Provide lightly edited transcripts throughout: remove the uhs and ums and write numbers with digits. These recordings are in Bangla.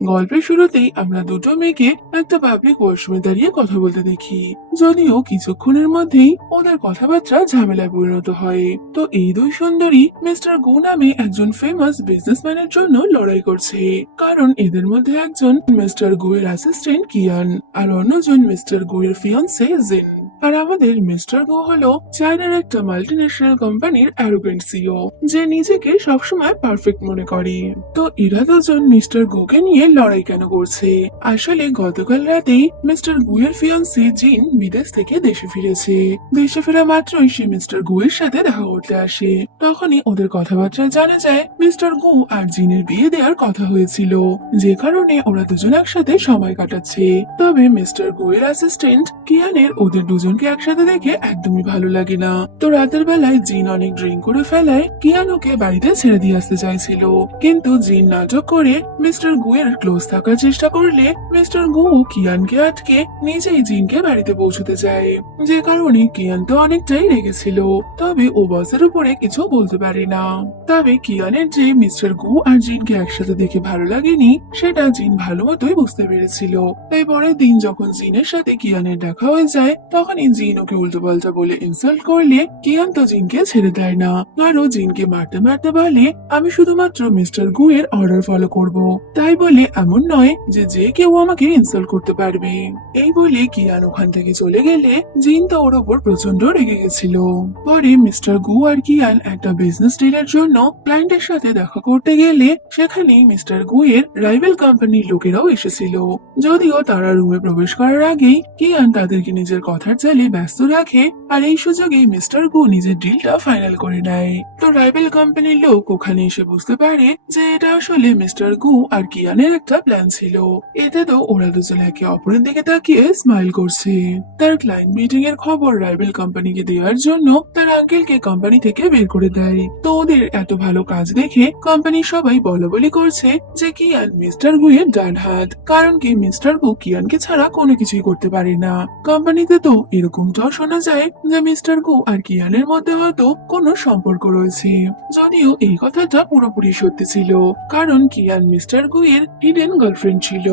গল্পের শুরুতেই আমরা দুটো মেয়েকে একটা পাবলিক ওয়াশরুমে দাঁড়িয়ে কথা বলতে দেখি। যদিও কিছুক্ষণের মধ্যেই ওদের কথাবার্তা ঝামেলায় পরিণত হয়। তো এই দুই সুন্দরী মিস্টার গু নামে একজন ফেমাস বিজনেসম্যানের জন্য লড়াই করছে, কারণ এদের মধ্যে একজন মিস্টার গু এর অ্যাসিস্ট্যান্ট কিয়ান, আর অন্যজন মিস্টার গু এর ফিয়ান্সে জিন। আর আমাদের মিস্টার গো হলো চায়নার একটা মাল্টিন্যাশনাল কোম্পানির অ্যারোগেন্ট সিও, যে নিজেকে সবসময় পারফেক্ট মনে করে। তো এরা দুজন মিস্টার গোকে নিয়ে লড়াই কেন করছে? আসলে গতকাল রাতেই মিস্টার গুয়ের ফিয়ান্সি জিন বিদেশ থেকে দেশে ফিরেছে। দেশে ফেরা মাত্রই সে মিস্টার গুয়ের সাথে দেখা করতে আসে। তখনই ওদের কথাবার্তায় জানা যায় মিস্টার গু আর জিনের বিয়ে দেওয়ার কথা হয়েছিল, যে কারণে ওরা দুজন একসাথে সময় কাটাচ্ছে। তবে মিস্টার গুয়ের অ্যাসিস্ট্যান্ট কিয়ানের ওদের দুজনকে একসাথে দেখে একদমই ভালো লাগে না। তো রাতের বেলায় জিন অনেক ড্রিঙ্ক করে ফেলায় কিয়ান ওকে বাড়িতে ছেড়ে দিয়ে আসতে চাইছিল, কিন্তু জিন নাটক করে মিস্টার গুয়ের ক্লোজ থাকার চেষ্টা করলে মিস্টার গু কিয়ানকে আটকে নিজেই জিনকে বাড়িতে পৌঁছতে যায়, যে কারণে কিয়ান তো অনেকটাই রেগেছিল। তবে ও বসের উপরে কিছু বলতে পারে না। তবে কিয়ানের যে মিস্টার গু আর জিনকে একসাথে দেখে ভালো লাগেনি, সেটা জিন ভালো মতোই বুঝতে পেরেছিল। তাই পরের দিন যখন জিনের সাথে কিয়ানের দেখা হয়ে যায়, তখনই জিন ওকে উল্টো পাল্টা বলে ইনসাল্ট করলে কিয়ান তো জিনকে ছেড়ে দেয় না, আরো জিনকে মারতে মারতে বলে আমি শুধুমাত্র মিস্টার গু এর অর্ডার ফলো করব, তাই বলে এমন নয় যে যে কেউ আমাকে ইনসাল্ট করতে পারবে। এই বলে কিয়ান ওখান থেকে চলে গেলে জিন তো ওর ওপর প্রচন্ড রেগে গেছিল। পরে মিস্টার গু আর কিয়ান একটা বিজনেস ডিলের জন্য ক্লায়েন্টের সাথে দেখা করতে গেলে সেখানে মিস্টার গু এর রাইভেল কোম্পানির লোকেরাও এসেছিল। যদিও তারা রুমে প্রবেশ করার আগেই কিয়ান তাদেরকে নিজের কথার জালে ব্যস্ত রাখে, আর এই সুযোগে মিস্টার গু নিজের ডিলটা ফাইনাল করে নেয়। তো রাইভেল কোম্পানির লোক ওখানে এসে বুঝতে পারে যে এটা আসলে মিস্টার গু আর কিয়ানের একটা প্ল্যান ছিল। এতে তো ওরা দুজন একে অপরের দিকে তাকিয়ে স্মাইল করছে। তার ক্লায়েন্ট মিটিং এর খবর রাইভেল কোম্পানিকে দেওয়ার জন্য তার আঙ্কেলকে কোম্পানি থেকে বের করে দেয়। তো ওদের এত ভালো কাজ দেখে কোম্পানির সবাই বলাবলি করছে যে কিয়ান মিস্টার গু এর ডান হাত, কারণ কি মিস্টার গু কিয়ানকে ছাড়া কোনো কিছুই করতে পারে না। কোম্পানিতে তো এরকমটাও শোনা যায় যে মিস্টার গু আর কিয়ানের মধ্যে হয়তো কোনো সম্পর্ক রয়েছে, যদিও এই কথাটা পুরোপুরি সত্যি ছিল, কারণ কিয়ান মিস্টার গু এর হিডেন গার্লফ্রেন্ড ছিল,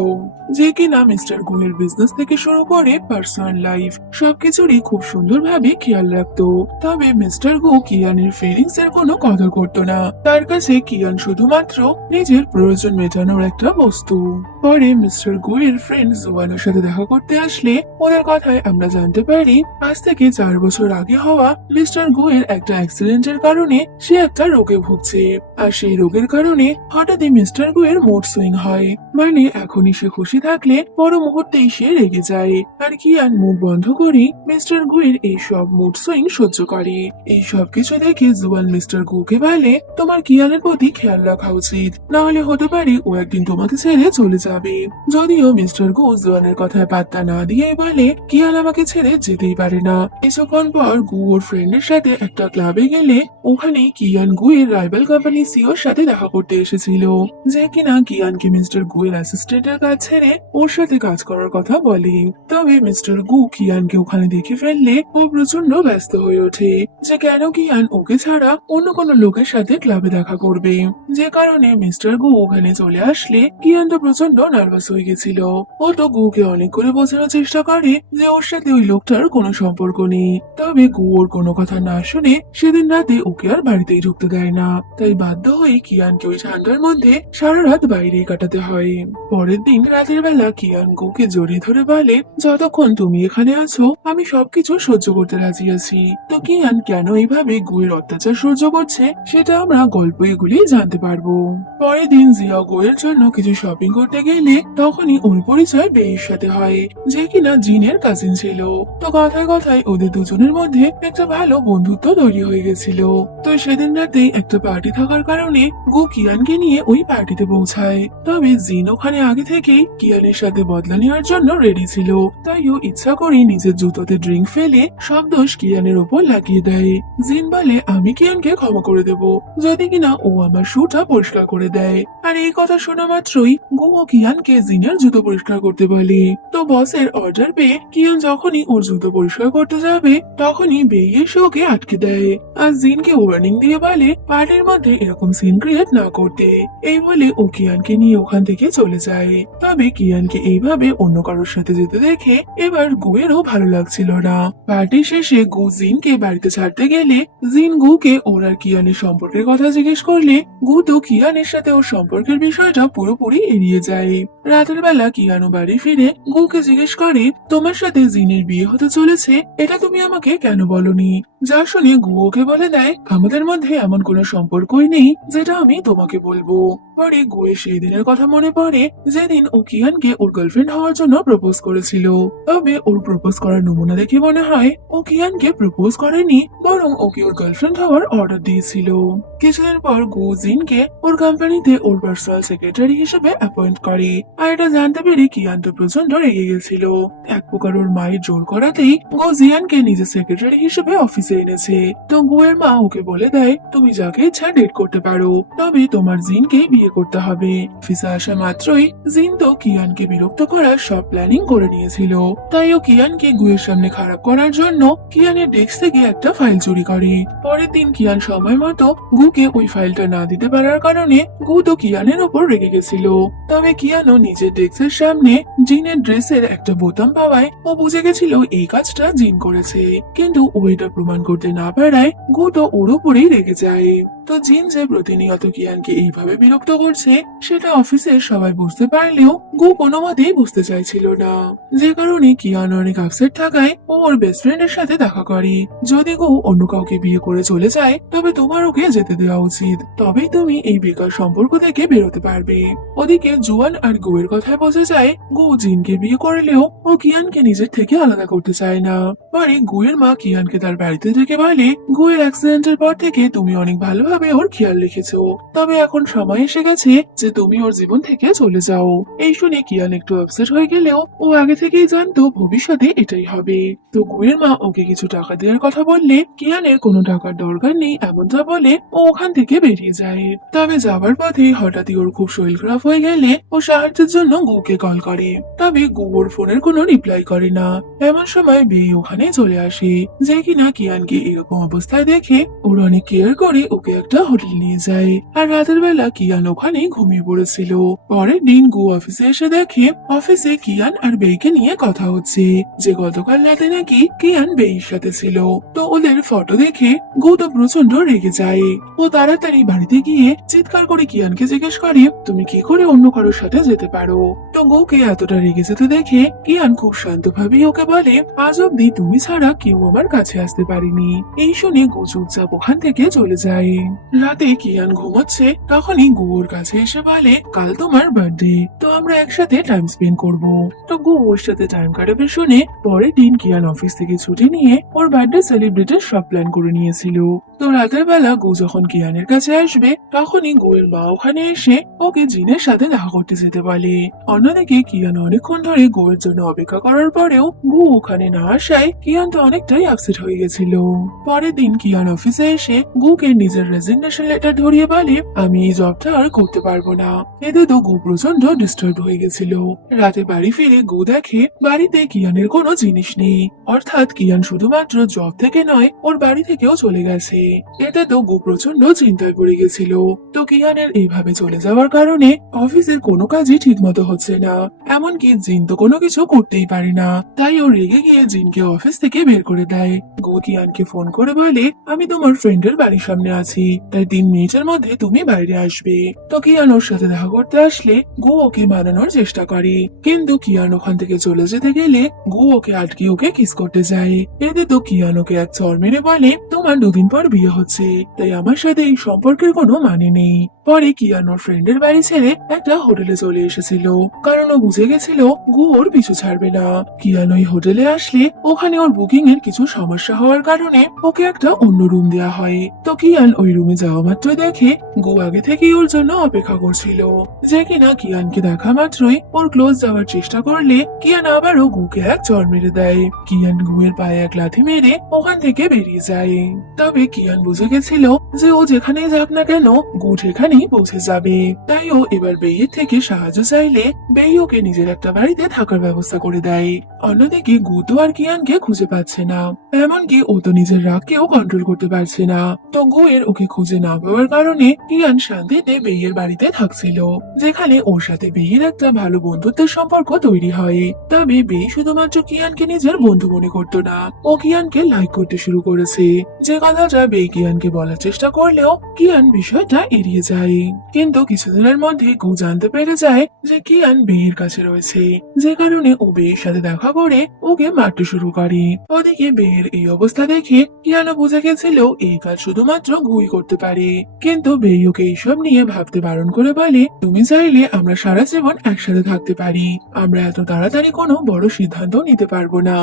যে কিনা মিস্টার গু এর বিজনেস থেকে শুরু করে পার্সোনাল লাইফ সবকিছুরই খুব সুন্দরভাবে খেয়াল রাখতো। তবে মিস্টার গু কিয়ানের ফিলিংস এর কোনো কদর করতো না, তার কাছে কিয়ান শুধুমাত্র নিজের প্রয়োজন মেটানোর একটা বস্তু। পরে মিস্টার গু এর ফ্রেন্ড জুয়ানের সাথে দেখা করতে আসলে ওদের কথায় আমরা জানতে পারি আজ থেকে 4 বছর আগে হওয়া মিস্টার গু এর একটা অ্যাক্সিডেন্টের কারণে সে একটা রোগে ভুগছে, আর সেই রোগের কারণে হঠাৎই মিস্টার গু এর মুড সুইং হয়, মানে এখনই সে খুশি থাকলে পর মুহূর্তেই সে রেগে যায়। আর কিয়ান মুখ বন্ধ করে মিস্টার গু এর এই সব মুড সুইং সহ্য করে। এই সব কিছু দেখে জুয়ান মিস্টার গুকে বলে তোমার কিয়ানের প্রতি খেয়াল রাখা উচিত, না হলে হতে পারে ও একদিন তোমাকে ছেড়ে চলে যাবে। যদিও মিস্টার গু জুয়ানের কথায় পাত্তা না দিয়ে বলে কিয়ান আমাকে ছেড়ে যেতেই পারে না। কিছুক্ষণ পর গু ওর ফ্রেন্ডের সাথে একটা ক্লাবে গেলে ওখানে কিয়ান গু এর রাইভাল কোম্পানি সিওর সাথে দেখা করতে এসেছিল, যে কিনা কিয়ানকে মিস্টার গু এর অ্যাসিস্ট্যান্টের কাজ ছেড়ে ওর সাথে কাজ করার কথা বলে। তবে মিস্টার গু কিয়ানকে ওখানে দেখে ফেললে ও প্রচন্ড ব্যস্ত হয়ে ওঠে যে কেন কিয়ান ওকে ছাড়া অন্য কোনো লোকের সাথে ক্লাবে দেখা করবে, যে কারণে মিস্টার গু ওখানে চলে আসলে কিয়ান তো প্রচন্ড নার্ভাস হয়ে গেছিল। ও তো গুকে অনেক করে বোঝানোর চেষ্টা করে যে ওর সাথে ওই লোকটার কোনো সম্পর্ক নেই, তবে গু ওর কোনো কথা না শুনে সেদিন রাতে ওকে আর বাড়িতেই ঢুকতে দেয় না। তাই বাধ্য হয়ে কিয়ানকে ওই ঠান্ডার মধ্যে সারা রাত বাইরেই কাটাতে হয়। পরের দিন রাতের বেলা কিয়ান গুকে জড়িয়ে ধরে বলে যতক্ষণ তুমি এখানে আছো আমি সবকিছু সহ্য করতে রাজি আছি। তো কিয়ান কেন এইভাবে গুয়ের অত্যাচার সহ্য করছে সেটা আমরা গল্প এগুলি জানতে পারবো। পরের দিন জিয়া গুয়ের জন্য কিছু শপিং করতে গেলে তখনই ওর পরিচয় বেইর সাথে হয়, যে কিনা জিনের কাজিন ছিল। তো কথায় কথায় ওদের দুজনের মধ্যে একটা ভালো বন্ধুত্ব তৈরি হয়ে গেছিল। তো সেদিন রাতে একটা পার্টি থাকার কারণে গু কিয়ানকে নিয়ে ওই পার্টিতে পৌঁছায়। তবে জিন ওখানে আগে থেকেই কিয়ানের সাথে বদলা নেওয়ার জন্য রেডি ছিল, তাই ও ইচ্ছা করে নিজের জুতোতে ড্রিঙ্ক ফেলে সব দোষ কিয়ানের ওপর লাগিয়ে দেয়। জিন বলে আমি কিয়ানকে ক্ষমা করে দেব যদি কিনা ও আমার শুটা পরিষ্কার করে দেয়। আর এই কথা শোনা মাত্রই গু ও কিয়ানকে জিনের জুতো পরিষ্কার করতে বলে। তো বসের অর্ডার পেয়ে কিয়ান যখনই ওর জুতো পরিষ্কার করতে যাবে তখনই বেই এসে ওকে আটকে দেয় আর জিনকে ওয়ার্নিং দিয়ে বলে পার্টির মধ্যে এরকম সিন ক্রিয়েট না করতে। এই বলে ও কিয়ানকে নিয়ে ওখান থেকে চলে যায়। তবে কিয়ানকে এইভাবে অন্য কারোর সাথে যেতে দেখে এবার গুয়েরও ভালো লাগছিল না। পার্টি শেষে গু জিনকে বাড়িতে ছাড়তে গেলে জিন গুকে ওর আর কিয়ানের সম্পর্কের কথা জিজ্ঞেস করলে গু তো কিয়ানের সাথে ওর সম্পর্কের বিষয়টা পুরোপুরি এড়িয়ে যায়। রাতের বেলা কিয়ানো বাড়ি ফিরে গুকে জিজ্ঞেস করে তোমার সাথে জিনের বিয়ে হতে চলেছে, এটা তুমি আমাকে কেন বলনি? যা শুনে গু ওকে বলে দেয় আমাদের মধ্যে এমন কোনো সম্পর্কই নেই যেটা আমি তোমাকে বলবো। পরে গুয়ের সেই দিনের কথা মনে পড়ে যেদিন ও কিয়ানকে ওর গার্লফ্রেন্ড হওয়ার জন্য প্রপোজ করেছিল। তবে ওর প্রপোজ করার নমুনা দেখে মনে হয় ও কিয়ানকে প্রপোজ করেনি, বরং ওকে ওর গার্লফ্রেন্ড হওয়ার অর্ডার দিয়েছিল। কিছুদিন পর গু জিনকে ওর কোম্পানিতে ওর পার্সোনাল সেক্রেটারি হিসেবে অ্যাপয়েন্ট করে। আর এটা জানতে পেরে কিয়ান তো প্রচন্ড রেগে গেছিল। এক প্রকার ওর মায়ের জোর করাতেই গু জিয়ানকে নিজের সেক্রেটারি হিসেবে অফিসে এনেছে। তো গুয়ের মা ওকে বলে দেয় তুমি যাকে ইচ্ছা ডেট করতে পারো, তবে তোমার জিনকে বিয়ে করতে হবে। অফিসে আসা মাত্রই জিন তো কিয়ানকে বিরক্ত করার সব প্ল্যানিং করে নিয়েছিল। তাই ও কিয়ানকে গুয়ের সামনে খারাপ করার জন্য কিয়ানের ডেস্ক থেকে একটা ফাইল চুরি করে। পরের দিন কিয়ান সময় মতো গুকে ওই ফাইলটা না দিতে পারার কারণে গু তো কিয়ানের ওপর রেগে গেছিল। তবে কিয়ানো নিজের ডেস্কের সামনে জিনের ড্রেসের একটা বোতাম পাওয়ায় ও বুঝে গেছিল এই কাজটা জিন করেছে, কিন্তু ও এটা প্রমাণ করতে না পারায় গু তো ওর উপরেই রেগে যায়। তো জিন যে প্রতিনিয়ত কিয়ানকে এইভাবে বিরক্ত করছে সেটা অফিসের সবাই বুঝতে পারলেও গু কোনো মতেই বুঝতে চাইছিল না, যে কারণে কিয়ান অনেক আপসেট থাকায় ও ওর বেস্ট ফ্রেন্ডের সাথে দেখা করে। যদি গু অন্য কাউকে বিয়ে করে চলে যায় তবে তোমার ওকে যেতে দেওয়া উচিত, তবেই তুমি এই বেকার সম্পর্ক থেকে বেরোতে পারবে। ওদিকে জুয়ান আর গুয়ের কথায় বোঝা যায় গু জিনকে বিয়ে করলেও ও কিয়ানকে নিজের থেকে আলাদা করতে চায় না। পরে গুয়ের মা কিয়ানকে তার বাড়িতে থেকে বলে গুয়ের অ্যাক্সিডেন্টের পর থেকে তুমি অনেক ভালোভাবে ওর খেয়াল রেখেছো, তবে এখন সময় এসে গেছে যে তুমি ওর জীবন থেকে চলে যাও। এই শুনে কিয়ান একটু আপসেট হয়ে গেলেও ও আগে থেকেই জানতো ভবিষ্যতে এটাই হবে। তো গুয়ের মা ওকে কিছু টাকা দেওয়ার কথা বললে কিয়ানের কোনো টাকার দরকার নেই এমনটা বলে ও ওখান থেকে বেরিয়ে যায়। তবে যাবার পথে হঠাৎই ওর খুব শরীর খারাপ হয়ে গেলে ও সাহায্যের জন্য গুকে কল করে। তবে গু ওর ফোনের কোনো রিপ্লাই করে না। এমন সময় বেই ওখানে চলে আসে, যে কিনা কিয়ানকে এরকম অবস্থায় দেখে ওর অনেক কেয়ার করে ওকে একটা হোটেল নিয়ে যায়। আর রাতের বেলা কিয়ান ওখানে ঘুমিয়ে পড়েছিল। পরের দিন গু অফিসে এসে দেখে অফিসে কিয়ান আর বেইকে নিয়ে কথা হচ্ছে, যে গতকাল রাতে নাকি কিয়ান বেইর সাথে ছিল। তো ওদের ফটো দেখে গু তো প্রচন্ড রেগে যায়। ও তাড়াতাড়ি বাড়িতে গিয়ে চিৎকার করে কিয়ানকে জিজ্ঞেস করে তুমি কি করে অন্য কারোর সাথে যেতে পারো? তো গুকে এতটা রেগে যেতে দেখে কিয়ান খুব শান্তভাবেই ওকে বলে আজ অব্দি তুমি ছাড়া কেউ আমার কাছে আসতে পারেনি। এই শুনে গু চুপচাপ ওখান থেকে চলে যায়। রাতে কিয়ান ঘুমোচ্ছে তখনই গু ওর কাছে এসে বলে কাল তোমার বার্থডে, তো আমরা একসাথে টাইম স্পেন্ড করব। তো গু ওর সাথে টাইম কাটাবে শুনে পরের দিন কিয়ান অফিস থেকে ছুটি নিয়ে ওর বার্থডে সেলিব্রেটের সব প্ল্যান করে নিয়েছিল। তো রাতের বেলা গু যখন কিয়ানের কাছে আসবে তখনই গুয়ের মা ওখানে এসে ওকে জিনের সাথে দেখা করতে যেতে বলে। অন্যদিকে কিয়ান অনেকক্ষণ ধরে গুয়ের জন্য অপেক্ষা করার পরেও গু ওখানে না আসায় কিয়ান তো অনেকটাই আপসেট হয়ে গেছিল। পরের দিন কিয়ান অফিসে এসে গুকে নিজের রেজিগনেশন লেটার ধরিয়ে বলে আমি এই জবটা আর করতে পারবো না। এতে তো গু প্রচন্ড ডিস্টার্ব হয়ে গেছিল। রাতে বাড়ি ফিরে গু দেখে বাড়িতে কিয়ানের কোনো জিনিস নেই, অর্থাৎ কিয়ান শুধুমাত্র জব থেকে নয় ওর বাড়ি থেকেও চলে গেছে। এতে তো গু প্রচন্ড চিন্তায় পড়ে গেছিল। তো কিয়ানের এইভাবে চলে যাওয়ার কারণে অফিসের কোনো কাজই ঠিক মতো হচ্ছে না, এমনকি জিন তো কোনো কিছু করতেই পারে না। তাই ও রেগে গিয়ে জিনকে অফিস থেকে বের করে দেয়। গু কিয়ানকে ফোন করে বলে আমি তোমার ফ্রেন্ডের বাড়ির সামনে আছি, তাই 3 মিনিটের মধ্যে তুমি বাইরে আসবে। তো কিয়ান ওর সাথে দেখা করতে আসলে গু ওকে মানানোর চেষ্টা করে, কিন্তু কিয়ান ওখান থেকে চলে যেতে গেলে গু ওকে আটকে ওকে কিস করতে যায়। এতে তো কিয়ান ওকে এক চড় মেরে বলে তোমার 2 দিন পর বিয়ে হচ্ছে, তাই আমার সাথে এই সম্পর্কের কোনো মানে নেই। পরে কিয়ান ওর ফ্রেন্ডের বাড়ি ছেড়ে একটা হোটেলে চলে এসেছিল, কারণ ও বুঝে গেছিল গু ওর পিছু ছাড়বে না। কিয়ান ওই হোটেলে আসলে ওখানে ওর বুকিং এর কিছু সমস্যা হওয়ার কারণে ওকে একটা অন্য রুম দেওয়া হয়। তো কিয়ান ওই রুমে যাওয়া মাত্র দেখে গু আগে থেকেই ওর জন্য অপেক্ষা করছিল, যে কিনা কিয়ানকে দেখা মাত্রই ওর ক্লোজ যাওয়ার চেষ্টা করলে কিয়ান আবারও গুকে এক চড় মেরে দেয়। কিয়ান গুয়ের পায়ে এক লাথি মেরে ওখান থেকে বেরিয়ে যায়। তবে কিয়ান বুঝে গেছিল যে ও যেখানেই যাক না কেন গু সেখানেই পৌঁছে যাবে। তাই ও এবার বেইয়ের থেকে সাহায্য চাইলে বেই ওকে নিজের একটা বাড়িতে থাকার ব্যবস্থা করে দেয়। অন্যদিকে গুতো আর কিয়ানকে খুঁজে পাচ্ছে না, এমনকি ও তো নিজের রাগকেও কন্ট্রোল করতে পারছে না। তো গুয়ের ওকে খুঁজে না পাওয়ার কারণে কিয়ান শান্তিতে বেইয়ের বাড়িতে থাকছিল, যেখানে ওর সাথে বেইয়ের একটা ভালো বন্ধুত্বের সম্পর্ক তৈরি হয়। তবে বেই শুধুমাত্র কিয়ানকে নিজের বন্ধু মনে করতো না, ও কিয়ানকে লাইক করতে শুরু করেছে। যে কথাটা বেই কিয়ানকে বলার চেষ্টা করলেও কিয়ান বিষয়টা এড়িয়ে যায়। কিন্তু কিছুদিনের মধ্যে গু জানতে পেরে যায় যে কিয়ান বেইয়ের কাছে রয়েছে, যে কারণে ও বেইয়ের সাথে দেখা করে ওকে মারতে শুরু করে। ওদিকে বেইয়ের এই অবস্থা দেখে কিয়ানও বুঝে গেছিল এই কাজ শুধুমাত্র গুই করতে পারে। কিন্তু বেই ওকে এইসব নিয়ে ভাবতে বারণ করে বলে, তুমি চাইলে আমরা সারা জীবন একসাথে থাকতে পারি, আমরা এত তাড়াতাড়ি কোনো বড় সিদ্ধান্ত নিতে পারবো না।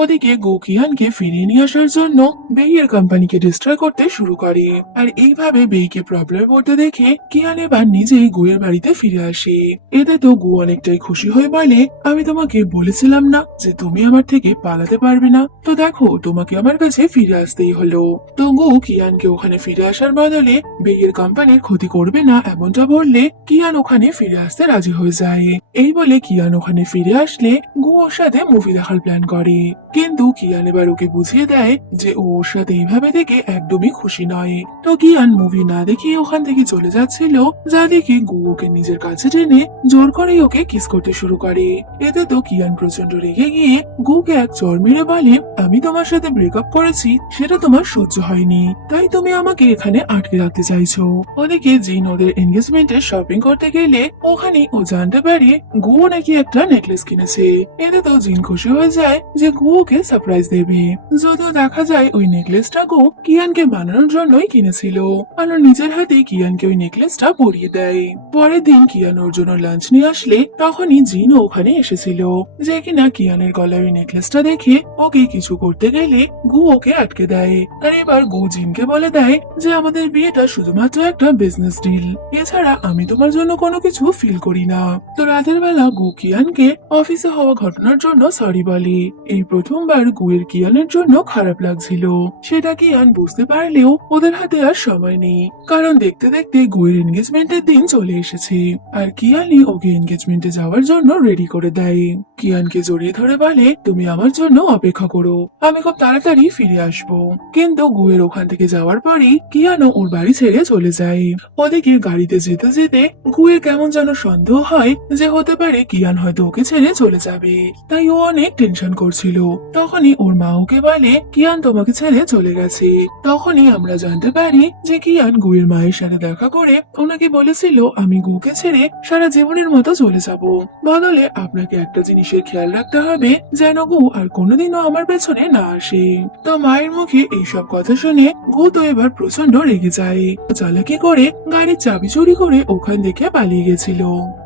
ওদিকে গু কিয়ানকে ফিরিয়ে নিয়ে আসার জন্য বেইয়ের কোম্পানিকে ডিস্ট্রয় করতে শুরু করে। আর এইভাবে বেইকে প্রবলেমে পড়তে দেখে কিয়ান এবার নিজেই গুয়ের বাড়িতে ফিরে আসে। এতে তো গু অনেকটাই খুশি হয়ে বলে, আমি তোমাকে বলেছিলাম না যে তুমি আমার থেকে পালাতে পারবে না, তো দেখো তোমাকে আমার কাছে ফিরে আসতেই হলো। তো গু কিয়ানকে ওখানে ফিরে আসার বদলে বেইয়ের কোম্পানির ক্ষতি করবে না এমনটা বললে কিয়ান ওখানে ফিরে আসতে রাজি হয়ে যায়। এই বলে কিয়ান ওখানে ফিরে আসলে গু ওর সাথে মুভি দেখার প্ল্যান করে। কিন্তু কিয়ান এবার ওকে বুঝিয়ে দেয় যে ও ওর সাথে এইভাবে থেকে একদমই খুশি নয়। তো কিয়ান মুভি না দেখে ওখান থেকে চলে যাচ্ছিল, যা দেখে গু ওকে নিজের কাছে টেনে জোর করে ওকে কিস করতে শুরু করে। এতে তো কিয়ান প্রচন্ড রেগে গিয়ে গুকে এক চড় মেরে বলে, আমি তোমার সাথে ব্রেকআপ করেছি, সেটা তোমার সহ্য হয়নি, তাই তুমি আমাকে এখানে আটকে রাখতে চাইছো। ওদিকে জিন ওদের এনগেজমেন্টে শপিং করতে গেলে ওখানে ও জানতে পারে গু নাকি একটা নেকলেস কিনেছে। এতে তো জিন খুশি হয়ে যায় যে গু ওকে সারপ্রাইজ দেবে। যদিও দেখা যায় ওই নেকলেসটা গু কিয়ানকে বানানোর জন্যই কিনেছিল, আর ও নিজের হাতে কিয়ানকে ওই নেকলেসটা পরিয়ে দেয়। পরের দিন কিয়ান ওর জন্য লাঞ্চ নিয়ে আসলে তখনই জিন ওখানে এসেছিল, যে কিনা কিয়ানের গলায় ওই নেকলেসটা দেখে ওকে কিছু করতে গেলে গু ওকে আটকে দেয়। আর এবার গু জিনকে বলে দেয় যে আমাদের বিয়েটা শুধুমাত্র একটা বিজনেস ডিল, এছাড়া আমি তোমার জন্য কোনো কিছু ফিল করি না। তো রাতের বেলা গু কিয়ানকে অফিসে হওয়া ঘটনার জন্য সরি বলে। এই প্রথমবার গুয়ের কিয়ানের জন্য খারাপ লাগছিল, সেটা কিয়ান বুঝতে পারলেও ওদের হাতে আর সময় নেই, কারণ দেখতে দেখতে গুয়ের এনগেজমেন্টের দিন চলে এসেছে। আর কিয়ানই ওকে এনগেজমেন্টে যাওয়ার জন্য রেডি করে দেয়। কিয়ানকে জড়িয়ে ধরে বলে, তুমি আমার জন্য অপেক্ষা করো, আমি খুব তাড়াতাড়ি ফিরে আসবো। কিন্তু গুয়ের ওখান থেকে যাওয়ার পরই কিয়ানও ওর বাড়ি ছেড়ে চলে যায়। ওদিকে গাড়িতে যেতে যেতে গুয়ের কেমন যেন সন্দেহ হয় যে হতে পারে কিয়ান হয়তো ওকে ছেড়ে চলে যাবে, তাই ও অনেক টেনশন করছিল। তখনই ওর মা ওকে বলে, কিয়ান তোমাকে ছেড়ে চলে গেছে। তখনই আমরা জানতে পারি যে কিয়ান গুয়ের মায়ের সাথে দেখা করে ওনাকে বলেছিল, আমি গুকে ছেড়ে সারা জীবনের মতো চলে যাব, বদলে আপনাকে একটা জিনিসের খেয়াল রাখতে হবে যেন গু আর কোনোদিনও আমার পেছনে না আসে। তো মায়ের মুখে এইসব কথা শুনে গু তো এবার প্রচন্ড রেগে যায়, চালাকি করে গাড়ির চাবি চুরি করে ওখান থেকে পালিয়ে গেছিল।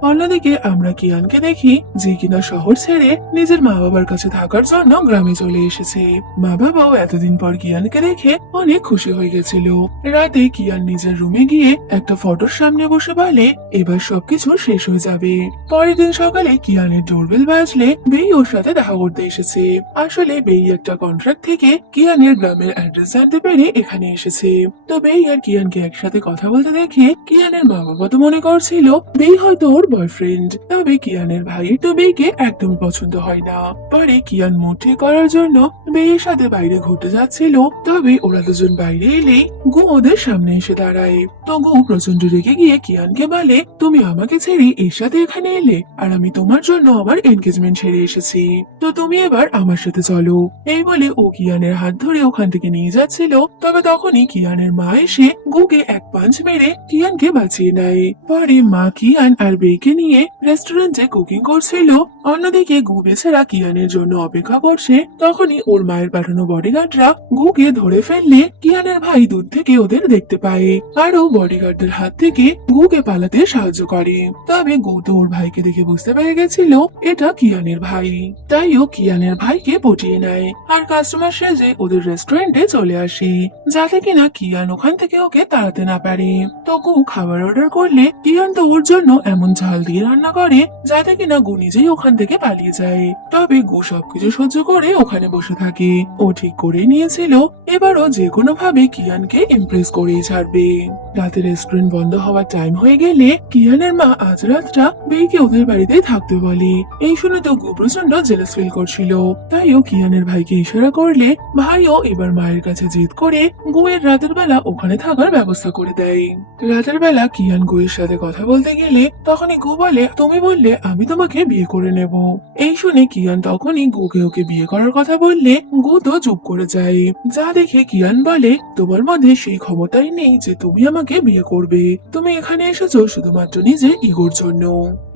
অন্যদিকে আমরা কিয়ানকে দেখি যে কিনা শহর ছেড়ে নিজের মা বাবার কাছে থাকার জন্য গ্রামে চলে এসেছে। মা বাবাও এতদিন পর কিয়ানকে দেখে অনেক খুশি হয়ে গেছিল। রাতে কিয়ান নিজের রুমে গিয়ে একটা ফটোর সামনে বসে বলে, এবার সবকিছু শেষ হয়ে যাবে। পরের দিন সকালে কিয়ানের ডোরবেল বাজলে বেই ওর সাথে দেখা করতে এসেছে। আসলে বেই একটা কন্ট্রাক্ট থেকে কিয়ানের গ্রামের অ্যাড্রেস জানতে পেরে এখানে এসেছে। তো বেই আর কিয়ানকে একসাথে কথা বলতে দেখে কিয়ানের মা বাবা তো মনে করছিল বেই হয়তো ওর বয়ফ্রেন্ড, তবে কিয়ানের ভাইয়ের তো বেইকে একদম পছন্দ হয় না। পরে কিয়ান মুড ঠিক করার জন্য বেইয়ের সাথে বাইরে ঘুরতে যাচ্ছিল, তবে ওরা দুজন বাইরে এলেই গু ওদের সামনে এসে দাঁড়ায়। তো গু প্রচন্ড রেগে গিয়ে কিয়ানকে বলে, তুমি আমাকে ছেড়ে এর সাথে এখানে এলে, আর আমি তোমার জন্য আমার এনগেজমেন্ট ছেড়ে এসেছি, তো তুমি এবার আমার সাথে চলো। এই বলে ও কিয়ানের হাত ধরে ওখান থেকে নিয়ে যাচ্ছিল, তবে তখনই কিয়ানের মা এসে গুকে এক পাঞ্চ মেরে কিয়ানকে বাঁচিয়ে নেয়। পরে মা কিয়ান আর বেইকে নিয়ে রেস্টুরেন্টে কুকিং করছিল। অন্যদিকে গু বেচারা কিয়ানের জন্য অপেক্ষা করছে। তখনই ওর মায়ের পাঠানো বডিগার্ডরা গুকে ধরে ফেললে কিয়ানের ভাই দূর থেকে ওদের দেখতে পায়, আরও বডিগার্ডদের হাত থেকে গুকে পালাতে সাহায্য করে। তবে গু তো ওর ভাইকে দেখে বুঝতে পেরে গেছিল এটা কিয়ানের ভাই, তাই ও কিয়ানের ভাইকে পটিয়ে নেয় আর কাস্টমার সেজে ওদের রেস্টুরেন্টে চলে আসে, যাতে কিনা কিয়ান ওখান থেকে ওকে তাড়াতে না পারে। তো গু খাবার অর্ডার করলে কিয়ান তো ওর জন্য এমন ঝাল দিয়ে রান্না করে যাতে কিনা গু নিজেই ওখান থেকে পালিয়ে যায়। তবে গু সবকিছু সহ্য করে ওখানে বসে থাকে। ও ঠিক করে নিয়েছিল এবারও যে কোনো ভাবে কিয়ানকে ইমপ্রেস করেই ছাড়বে। রাতে রেস্টুরেন্ট বন্ধ হওয়ার টাইম হয়ে গেলে কিয়ানের মা আজ রাতটা বেইকে ওদের বাড়িতে থাকতে বলে। এই শুনে শুনে তো গু প্রচন্ড জেলাস ফিল করছিল। তাই ও কিয়ানের ভাইকে ইশারা করলে ভাইও এবার মায়ের কাছে জেদ করে গুয়ের রাতের বেলা ওখানে থাকার ব্যবস্থা করে দেয়। রাতের বেলা কিয়ান গুয়ের সাথে কথা বলতে গেলে তখনই গু বলে, তুমি বললে আমি তোমাকে বিয়ে করে নেব। এই শুনে কিয়ান তখনই গুকে ওকে বিয়ে করার কথা বললে গু তো চুপ করে যায়। যা দেখে কিয়ান বলে, তোমার মধ্যে সেই ক্ষমতাই নেই যে তুমি আমাকে বিয়ে করবে। তুমি এখানে এসেছো শুধুমাত্র নিজের ইগোর জন্য।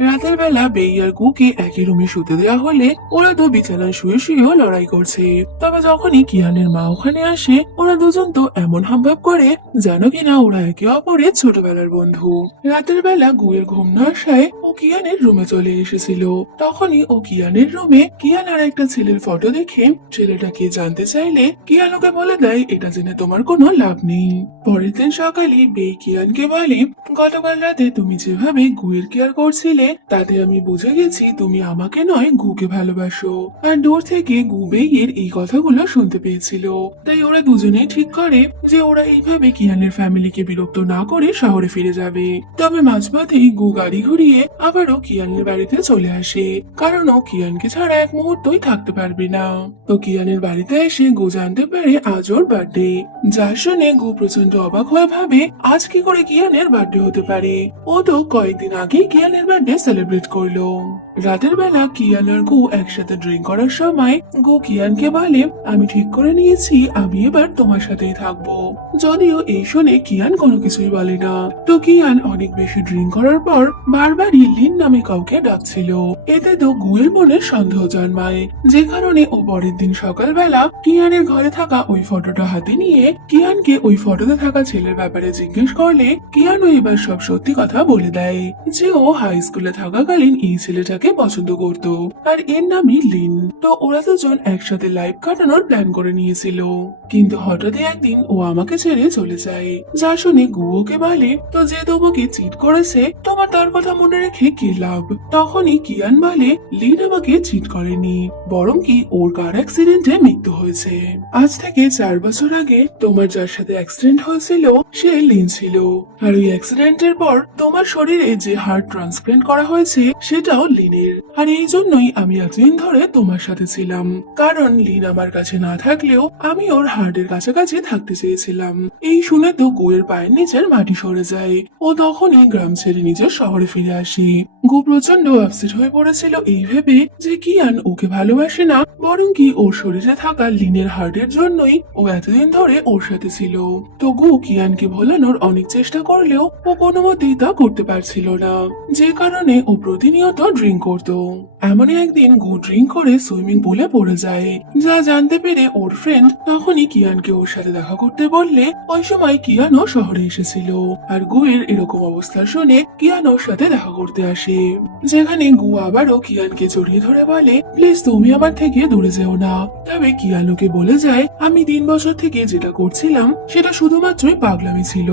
রাতের বেলা বেই আর গুকে একই রুমে শুতে দেওয়া হলে ওরা তো বিছানায় শুয়ে শুয়েও লড়াই করছে। তবে যখনই কিয়ানের মা ওখানে আসে ওরা দুজন তো এমন হাবভাব করে যেন কিনা ওরা একে অপরের ছোটবেলার বন্ধু। রাতের বেলা গুয়ের ঘুম না আসায় ও কিয়ানের রুমে চলে এসেছিল। তখনই ও কিয়ানের রুমে কিয়ান আর একটা ছেলের ফটো দেখে ছেলেটাকে জানতে চাইলে কিয়ান ওকে বলে দেয়, এটা জেনে তোমার কোনো লাভ নেই। পরের দিন সকালে বেই কিয়ানকে বলে, গতকাল রাতে তুমি যেভাবে গুয়ের কেয়ার করছিলে তাতে আমি বুঝে গেছি তুমি আমাকে নয় গুকে ভালোবাসো। আর দূর থেকে গু বেইয়ের এই কথাগুলো শুনতে পেয়েছিল। তাই ওরা দুজনেই ঠিক করে যে ওরা এইভাবে কিয়ানের ফ্যামিলিকে বিরক্ত না করে শহরে ফিরে যাবে। তবে মাঝপথেই গু গাড়ি ঘুরিয়ে আবারও কিয়ানের বাড়িতে চলে আসে, কারণ ও কিয়ানকে ছাড়া এক মুহূর্তই থাকতে পারবে না। তো কিয়ানের বাড়িতে এসে গু জানতে পারে আজ ওর বার্থডে। যা শুনে গু প্রচন্ড অবাক হয়ে ভাবে আজ কি করে কিয়ানের বার্থডে হতে পারে। ও তো কয়েকদিন আগেই কিয়ানের বার্থডে সেলিব্রেট করলো। রাতের বেলা কিয়ান আর গু একসাথে ড্রিঙ্ক করার সময় গু কিয়ানকে বলে, আমি ঠিক করে নিয়েছি আমি এবার তোমার সাথেই থাকবো। যদিও এই শুনে কিয়ান কোনো কিছুই বলে না। তো কিয়ান অনেক বেশি ড্রিঙ্ক করার পর বারবারই লিন নামে কাউকে ডাকছিল। এতে তো গুয়ের মনে সন্দেহ জন্মায়, যে কারণে ও পরের দিন সকালবেলা কিয়ানের ঘরে থাকা ওই ফটোটা হাতে নিয়ে কিয়ানকে ওই ফটোতে থাকা ছেলের ব্যাপারে জিজ্ঞেস করলে কিয়ানও এবার সব সত্যি কথা বলে দেয় যে ও হাই স্কুলে থাকাকালীন এই ছেলেটাকে পছন্দ করত আর এর নামই লিন। তো ওরা দুজন একসাথে লাইফ কাটানোর প্ল্যান করে নিয়েছিল, কিন্তু হঠাৎই একদিন ও আমাকে ছেড়ে চলে যায়। যা শুনে গু ওকে বলে, তো যে তোমাকে চিট করেছে তোমার তার কথা মনে রেখে কি লাভ। তখনই কিয়ান বলে, লিন আমাকে চিট করেনি, বরং কি ওর কার অ্যাক্সিডেন্টে মৃত্যু হয়েছে। আজ থেকে 4 বছর আগে তোমার যার সাথে অ্যাক্সিডেন্ট হয়েছিল সে লিন ছিল। আর ওই অ্যাক্সিডেন্টের পর তোমার শরীরে যে হার্ট ট্রান্সপ্লান্ট করা হয়েছে সেটাও লিনের। আর এই জন্যই আমি এতদিন ধরে তোমার সাথে ছিলাম, কারণ লিন আমার কাছে না থাকলেও আমি ওর হার্টের কাছাকাছি থাকতে চেয়েছিলাম। এই শুনে তো গুয়ের পায়ের নিচের মাটি সরে যায়। ও তখনই গ্রাম ছেড়ে নিজের শহরে ফিরে আসে। গু প্রচন্ড আপসেট হয়ে পড়েছিল এই ভেবে যে কিয়ান ওকে ভালোবাসে না, বরং কি ওর শরীরে থাকা লিনের হার্টের জন্যই ও এতদিন ধরে ওর সাথে ছিল। তো গু কিয়ানকে ভোলানোর অনেক চেষ্টা করলেও ও কোনো মতেই তা করতে পারছিল না, যে কারণে ও প্রতিনিয়ত ড্রিঙ্ক করত। এমনই একদিন গু ড্রিঙ্ক করে সুইমিং পুলে পড়ে যায়। যা জানতে পেরে ওর ফ্রেন্ড তখনই কিয়ানকে ওর সাথে দেখা করতে বললে ওই সময় কিয়ানও শহরে এসেছিল। আর গুয়ের এরকম অবস্থা শুনে কিয়ান ওর সাথে দেখা করতে আসে, যেখানে গু আবারও কিয়ানকে জড়িয়ে ধরে বলে, প্লিজ তুমি আমার থেকে দূরে যেও না। তবে কিয়ান ওকে বলে যায়, আমি 3 বছর থেকে যেটা করছিলাম সেটা শুধুমাত্রই পাগলামি ছিল।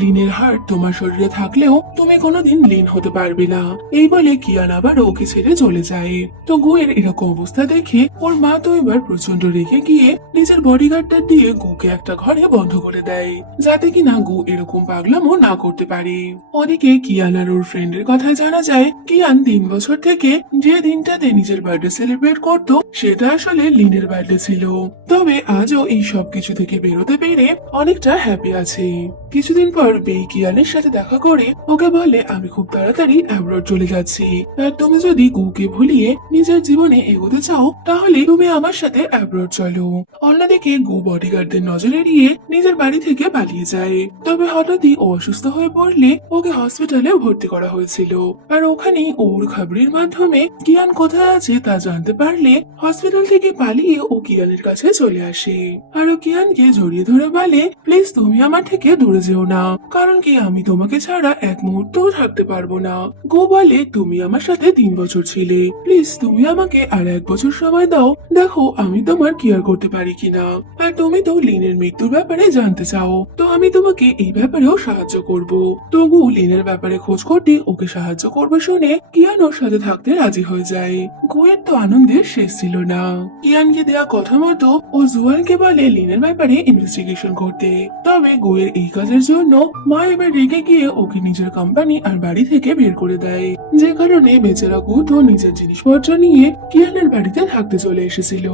লিনের হার্ট তোমার শরীরে থাকলেও তুমি কোনোদিন লিন হতে পারবে না। এই বলে কিয়ান আবার ওকে ছেড়ে চলে যায়। তো গুয়ের এরকম অবস্থা দেখে ওর মা তো এবার প্রচন্ড রেগে গিয়ে নিজের বডিগার্ডটা দিয়ে গুকে একটা ঘরে বন্ধ করে দেয়, যাতে কিনা গু এরকম পাগলামো না করতে পারে। ওদিকে কিয়ান আর ওর ফ্রেন্ডের কথা জানা যায়। কিয়ান 3 বছর থেকে যে দিনটাতে নিজের বার্থডে সেলিব্রেট করত সেটা আসলে লিনের বার্থডে ছিল। তবে আজও এই সব কিছু থেকে বেরোতে পেরে অনেকটা হ্যাপি আছে। কিছুদিন পর বেই কিয়ানের সাথে দেখা করে ওকে বলে, আমি খুব তাড়াতাড়ি অ্যাব্রড চলে যাচ্ছি, আর তুমি যদি গুকে ভুলিয়ে নিজের জীবনে এগোতে চাও তাহলে তুমি আমার সাথে অ্যাব্রড চলো। অন্যদিকে গু বডিগার্ডদের নজর এড়িয়ে নিজের বাড়ি থেকে পালিয়ে যায়। তবে হঠাৎই ও অসুস্থ হয়ে পড়লে ওকে হসপিটালে ভর্তি করা হয়েছিল। আর ওখানেই ওর খবরের মাধ্যমে কিয়ান কোথায় আছে তা জানতে পারলে হসপিটাল থেকে পালিয়ে ও কিয়ানের কাছে চলে আসে। আর ও কিয়ানকে জড়িয়ে ধরে বলে, প্লিজ তুমি আমার থেকে দূরে যেও না, কারণ কি আমি তোমাকে ছাড়া এক মুহূর্তও থাকতে পারবো না। গো বলে, তুমি আমার সাথে 3 বছর ছিলে, প্লিজ তুমি আমাকে আর 1 বছর সময় দাও, দেখো আমি তোমার কেয়ার করতে পারি কিনা। আর তুমি তো লিনের মৃত্যুর ব্যাপারে জানতে চাও, তো আমি তোমাকে এই ব্যাপারেও সাহায্য করব। তো গু লিনের ব্যাপারে খোঁজ করতে ওকে সাহায্য করবে শুনে কিয়ান ওর সাথে থাকতে রাজি হয়ে যায়। গুয়ের তো আনন্দের শেষ ছিল না। কিয়ানকে দেয়া কথা মতো ও জুয়ানকে বলে লিনের ব্যাপারে ইনভেস্টিগেশন করতে। তবে গুয়ের এই কাজের জন্য মা এবার রেগে গিয়ে ওকে নিজের কোম্পানি আর বাড়ি থেকে বের করে দেয়, যে কারণে বেচারা গু তো নিজের জিনিসপত্র নিয়ে কিয়ানের বাড়িতে থাকতে চলে এসেছিল।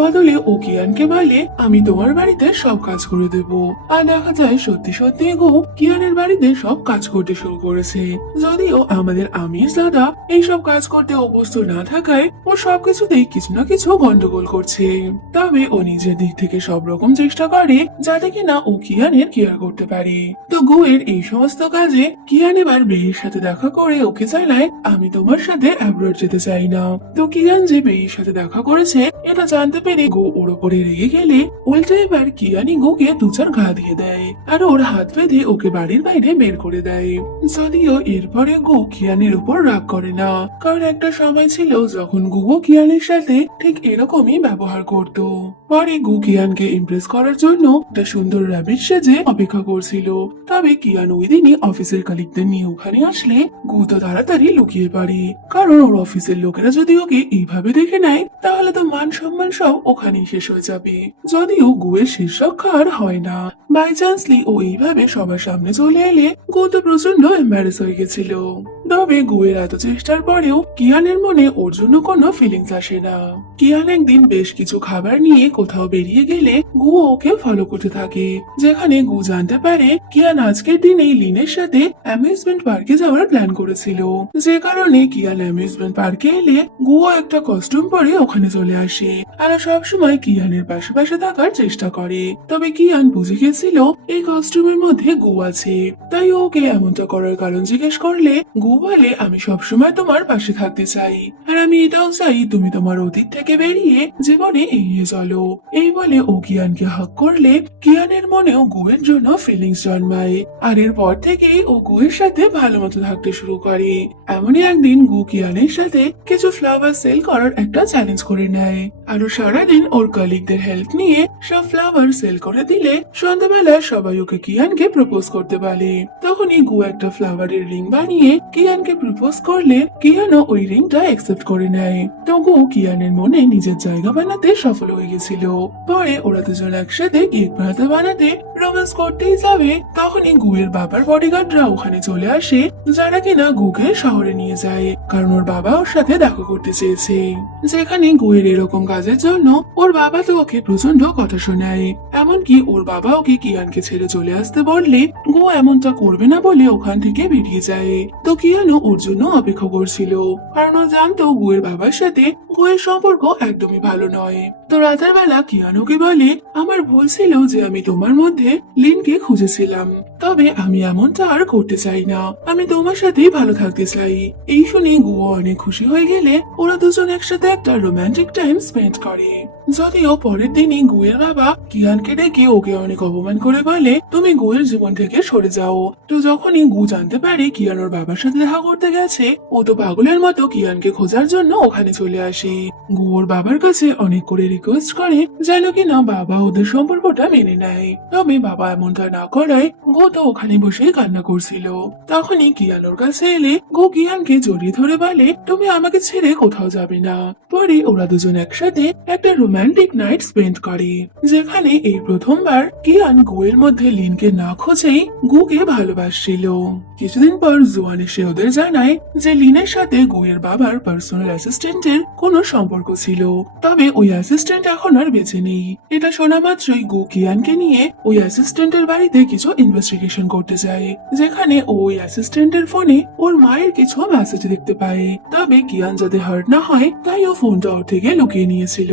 বদলে ও কিয়ানকে বলে, আমি তোমার বাড়িতে সব কাজ করে দেব। আর দেখা যায় সত্যি সত্যি গো কিয়ানের বাড়িতে সব কাজ করতে শুরু করেছে। যদিও আমাদের আমির দাদা এইসব কাজ করতে অভ্যস্ত না থাকায় ও সবকিছুতেই কিছু না কিছু গন্ডগোল করছে। তবে ও নিজের দিক থেকে সব রকম চেষ্টা করে যাতে কিনা ও কিয়ানের কেয়ার করতে পারে। তো গুয়ের এই সমস্ত কাজে কিয়ান এবার বেইয়ের সাথে দেখা করে ওকে জানায়, আমি তোমার সাথে অ্যাব্রোড যেতে চাই না। তো কিয়ান যে বেইয়ের সাথে দেখা করেছে এটা জানতে পেরে গো ওর ওপরে রেগে গেলে উল্টে এবার কিয়ানি গোকে দুচার ঘা দিয়ে দেয় আর ওর হাত বেঁধে ওকে বাড়ির বাইরে বের করে দেয়। যদিও এরপরে গো কিয়ানের উপর রাগ করে না, কারণ একটা সময় ছিল যখন গুগো কিয়ানের সাথে ঠিক এরকমই ব্যবহার করত। পরে গু কিয়ানকে ইমপ্রেস করার জন্য একটা সুন্দর র্যাবিট সেজে অপেক্ষা করছিল। তবে কিয়ান ওই দিনই অফিসের কালিকদের নিয়ে ওখানে আসলে গু তো তাড়াতাড়ি লুকিয়ে পড়ে, কারণ ওর অফিসের লোকেরা যদি ওকে এইভাবে দেখে নেয় তাহলে তো মান সম্মান সব ওখানেই শেষ হয়ে যাবে। যদিও গুয়ের শেষ রক্ষা আর হয় না, বাই চান্সলি ও এইভাবে সবার সামনে চলে এলে গু তো প্রচন্ড এম্বারেস হয়ে গেছিল। তবে গুয়ের এত চেষ্টার পরেও কিয়ানের মনে ওর জন্য কোনো ফিলিংস আসে না। কিয়ান একদিন বেশ কিছু খাবার নিয়ে কোথাও বেরিয়ে গেলে গু ওকে ফলো করতে থাকে, যেখানে গু জানতে পারে কিয়ান আজকের দিনেই লিনের সাথে অ্যামিউজমেন্ট পার্কে যাওয়ার প্ল্যান করেছিল। যে কারণে কিয়ান অ্যামিউজমেন্ট পার্কে এলে গুও একটা কস্টিউম পরে ওখানে চলে আসে আর সবসময় কিয়ানের পাশে পাশে থাকার চেষ্টা করে। তবে কিয়ান বুঝে গেছিল এই কস্টিউমের মধ্যে গু আছে, তাই ওকে এমনটা করার কারণ জিজ্ঞেস করলে গু বলে, আমি সবসময় তোমার পাশে থাকতে চাই আর আমি এটাও চাই তুমি তোমার অতীত থেকে বেরিয়ে জীবনে এগিয়ে চলো। এই বলে ও কিয়ানকে হাগ করলে কিয়ানের মনেও গুয়ের জন্য ফিলিংস জন্মায় আর এরপর থেকেই ও গুয়ের সাথে ভালো মতো থাকতে শুরু করে। এমনই একদিন গু কিয়ানের সাথে কিছু ফ্লাওয়ার সেল করার একটা চ্যালেঞ্জ করে নেয় আর সারাদিন ওর কলিগদের হেল্প নিয়ে সব ফ্লাওয়ার সেল করে দিলে সন্ধ্যাবেলা সবাই ওকে কিয়ানকে প্রপোজ করতে বলে। তখনই গু একটা ফ্লাওয়ারের রিং বানিয়ে কিয়ানকে প্রপোজ করলে কিয়ানও ওই রিংটা অ্যাকসেপ্ট করে নেয়। তো গু কিয়ানের মনে নিজের জায়গা বানাতে সফল হয়ে গেছিল। পরে ওরা দুজন একসাথে কেক বানাতে বানাতে রোম্যান্স করতেই যাবে, তখনই গুয়ের বাবার বডিগার্ডরা ওখানে চলে আসে, যারা কিনা গুকে শহরে নিয়ে যায় কারণ ওর বাবা ওর সাথে দেখা করতে চেয়েছে। যেখানে গুয়ের এরকম কাজের জন্য ওর বাবা তো ওকে প্রচন্ড কথা শোনায়, এমনকি ওর বাবা ওকে কিয়ানকে ছেড়ে চলে আসতে বললে গু এমনটা করবে না বলে ওখান থেকে বেরিয়ে যায়। তো কিয়ানও ওর জন্য অপেক্ষা করছিল, কারণ ও জানতো গুয়ের বাবার সাথে গুয়ের সম্পর্ক একদমই ভালো নয়। তো রাতের বেলা কিয়ানোকে বলে, আমার ভুল ছিল যে আমি তোমার মধ্যে লিনকে খুঁজেছিলাম, তবে আমি এমনটা আর করতে চাই না, আমি তোমার সাথেই ভালো থাকতে চাই। এই শুনে গুয়ো অনেক খুশি হয়ে গেলে ওরা দুজন একসাথে একটা রোমান্টিক টাইম স্পেন্ড করে। যদিও পরের দিনই গুয়ের বাবা কিয়ানকে ডেকে ওকে অনেক অপমান করে বলে, তুমি গুয়ের জীবন থেকে সরে যাও। তো যখনই গু জানতে পারে কিয়ান ওর বাবার সাথে দেখা করতে গেছে, ও তো পাগলের মতো কিয়ানকে খোঁজার জন্য ওখানে চলে আসে। গু ওর বাবার কাছে অনেক করে রিকোয়েস্ট করে যেন কিনা বাবা ওদের সম্পর্কটা মেনে নেয়, তবে বাবা এমনটা না করায় গু তো ওখানে বসে কান্না করছিল। তখনই কিয়ান ওর কাছে এলে গু কিয়ানকে জড়িয়ে ধরে বলে, তুমি আমাকে ছেড়ে কোথাও যাবে না। পরে ওরা দুজন একসাথে একটা রোমান্টিক নাইট স্পেন্ড করে, যেখানে এই প্রথমবার কিয়ান গুয়ের মধ্যে লিনকে না খোঁজেই গুকে ভালোবাসছিল। কিছুদিন পর জুয়ান এসে ওদের জানায় যে লিনের সাথে গুয়ের বাবার পার্সোনাল অ্যাসিস্ট্যান্টের কোনো সম্পর্ক ছিল, তবে ওই অ্যাসিস্ট্যান্ট এখন আর বেঁচে নেই। এটা শোনা মাত্রই গু কিয়ানকে নিয়ে ওই অ্যাসিস্ট্যান্টের বাড়িতে কিছু ইনভেস্টিগেশন করতে যায়, যেখানে ওই অ্যাসিস্ট্যান্টের ফোনে ওর মায়ের কিছু মেসেজ দেখতে পায়। তবে কিয়ান যাতে হার্ট না হয় তাই ও ফোনটা ওর থেকে লুকিয়ে নিয়েছিল।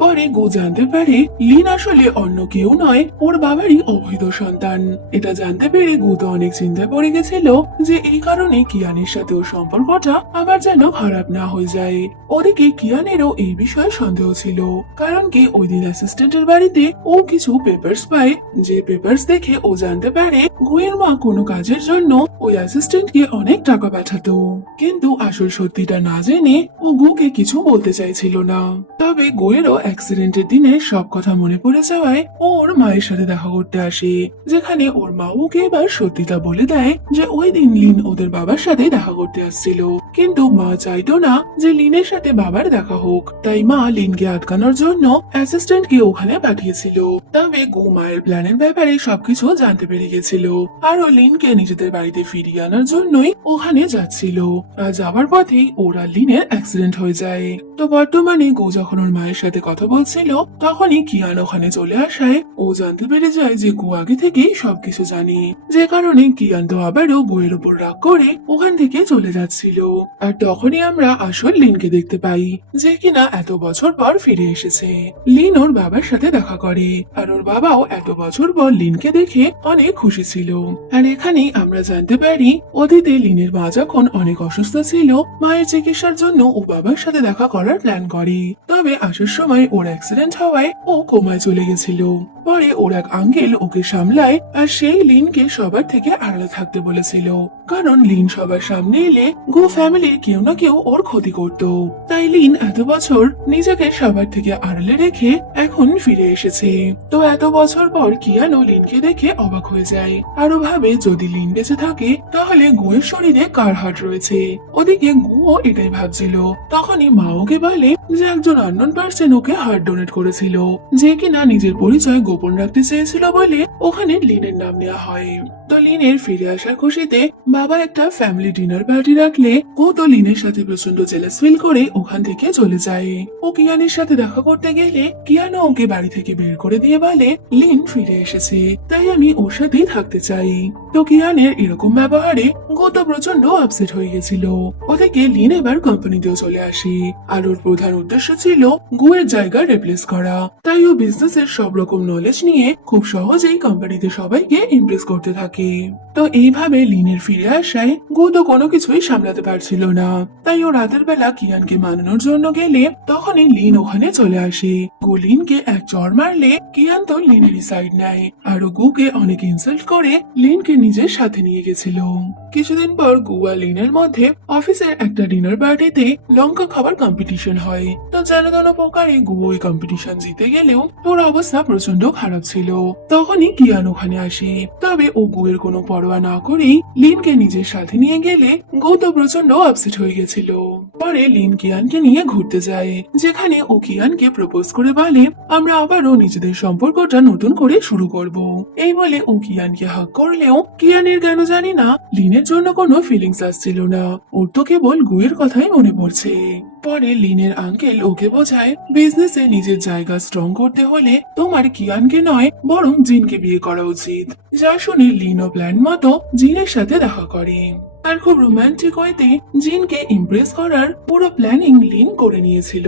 পরে গু জানতে পারে লিন আসলে অন্য কেউ নয়, ওর বাবারই অবৈধ সন্তান। এটা জানতে পেরে গু তো অনেক চিন্তায় পড়ে গেছিল যে এই কারণে কিয়ানের সাথে ওর সম্পর্কটা আবার যেন খারাপ না হয়ে যায়। ওদিকে কিয়ানেরও এই বিষয়ে সন্দেহ ছিল, কারণ কি ওই দিন অ্যাসিস্ট্যান্টের বাড়িতে ও কিছু পেপারস পায়, যে পেপারস দেখে ও জানতে পারে গুয়ের মা কোনো কাজের জন্য ওই অ্যাসিস্ট্যান্টকে অনেক টাকা পাঠাতো। কিন্তু আসল সত্যিটা না জেনে ও গুকে কিছু বলতে চাইছিল না। তবে গুয়েরও অ্যাক্সিডেন্টের দিনে সব কথা মনে পড়ে যাওয়ায় ও ওর মায়ের সাথে দেখা করতে আসে, যেখানে ওর মা ওকে এবার সত্যিটা বলে দেয় যে ওই দিন লিন ওদের বাবার সাথে দেখা করতে আসছিল, কিন্তু মা চাইতো না যে লিনের সাথে বাবার দেখা হোক, তাই মা লিনকে আটকানোর জন্য অ্যাসিস্ট্যান্টকে ওখানে পাঠিয়েছিল। তবে গু মায়ের প্ল্যানের ব্যাপারে সবকিছু জানতে পেরে গেছিল, আর ও লিনকে নিজেদের বাড়িতে ফিরিয়ে আনার জন্যই ওখানে যাচ্ছিল। আর যাবার পথেই ওরা লিনের অ্যাক্সিডেন্ট হয়ে যায়। তো বর্তমানে গো যখন ওর মায়ের সাথে কথা বলছিল, তখনই কিয়ান ওখানে চলে আসায় ও জানতে পেরে যায় যে গো আগে থেকেই সবকিছু জানে, যে কারণে কিয়ান তো আবারও গোয়ের উপর রাগ করে ওখান থেকে চলে যাচ্ছিল। আর তখনই আমরা আসল লিনকে দেখতে পাই, যে কিনা এত বছর পর ফিরে এসেছে। লিন ওর বাবার সাথে দেখা করে, আর ওর বাবাও এত বছর পর লিনকে দেখে অনেক খুশি ছিল। আর এখানেই আমরা জানতে পারি অতীতে লিনের মা যখন অনেক অসুস্থ ছিল, মায়ের চিকিৎসার জন্য ও বাবার সাথে দেখা করার প্ল্যান করে। তবে আসার সময় ওর অ্যাক্সিডেন্ট হওয়ায় ও কোমায় চলে গেছিল। পরে ওর এক আঙ্কেল ওকে সামলায়, আর সেই লিনকে সবার থেকে আড়ালে থাকতে বলেছিল, কারণ লিন সবার সামনে এলে গো ফ্যামিলির কেউ না কেউ ওর ক্ষতি করত। তাই লিন এত বছর নিজেকে সবার থেকে আড়ালে রেখে এখন ফিরে এসেছে। তো এত বছর পর কিয়ানো লিনকে দেখে অবাক হয়ে যায়, আরো ভাবে যদি লিন বেঁচে থাকে তাহলে গুয়ের শরীরে কার হার্ট রয়েছে। ওদিকে গুও এটাই ভাবছিল, তখনই মা ওকে বলে যে একজন আননোন পার্সন ওকে হার্ট ডোনেট করেছিল, যে কিনা নিজের পরিচয় গোপন রাখতে চেয়েছিল বলে ওখানে লিনের নাম নেওয়া হয়। তো লিনের ফিরে আসার খুশিতে বাবা একটা ফ্যামিলি ডিনার পার্টি রাখলে ও তো লিনের সাথে প্রচন্ড জেলাস ফিল করে ওখান থেকে চলে যায়। ও কিয়ানের সাথে দেখা করতে গেলে কিয়ানো ওকে বাড়ি থেকে বের করে দিয়ে বলে লিন ফিরে এসেছে, তাই আমি ওর সাথেই থাকতে চাই। তো কিয়ানের এরকম ব্যবহারে গো তো প্রচন্ড আপসেট হয়ে গেছিল। ওদিকে লিন এবার কোম্পানিতেও চলে আসে, আর ওর প্রধান উদ্দেশ্য ছিল গুয়ের জায়গা রিপ্লেস করা। তাই ও বিজনেসের সব রকম নলেজ নিয়ে খুব সহজেই কোম্পানিতে সবাইকে ইমপ্রেস করতে থাকে। তো এইভাবে লিনের ফিরে আসায় গো তো কোনো কিছুই সামলাতে পারছিল না, তাই ও রাতের বেলা কিয়ানকে মানানোর জন্য গেলে তখনই লিন ওখানে চলে আসে। গো লিনকে এক চড় মারলে কিয়ান তো লিনেরই সাইড নেয়, আর ও গুকে অনেক ইনসাল্ট করে লিনকে নিজের সাথে নিয়ে গেছিল। কিছুদিন পর গু আর লিনের মধ্যে অফিসের একটা ডিনার পার্টিতে লঙ্কা খাবার কম্পিটিশন হয়। তো যেন তেন প্রকারে গু ওই কম্পিটিশন জিতে গেলেও ওর অবস্থা প্রচন্ড খারাপ ছিল। তখনই কিয়ান ওখানে আসে, তবে ও গুয়ের কোনো পরোয়া না করেই লিনকে নিজের সাথে নিয়ে গেলে গো তো প্রচন্ড আপসেট হয়ে গেছিল। পরে লিন কিয়ানকে নিয়ে ঘুরতে যায়, যেখানে ও কিয়ানকে প্রপোজ করে বলে আমরা আবারও নিজেদের সম্পর্কটা নতুন করে শুরু করব। এই বলে ও কিয়ানকে হাগ করলেও কিয়ানের কেন জানি না লিনের জন্য কোনো ফিলিংস আসছিল না, ওর তো কেবল গুয়ের কথাই মনে পড়ছে। পরে লিনের আঙ্কেল ওকে বোঝায় বিজনেসে নিজের জায়গা স্ট্রং করতে হলে তোমার কিয়ানকে নয় বরং জিনকে বিয়ে করা উচিত। যা শুনে লিনও প্ল্যান মতো জিনের সাথে দেখা করে, আর খুব রোমান্টিক ওয়েতে জিনকে ইমপ্রেস করার পুরো প্ল্যানিং লিন করে নিয়েছিল।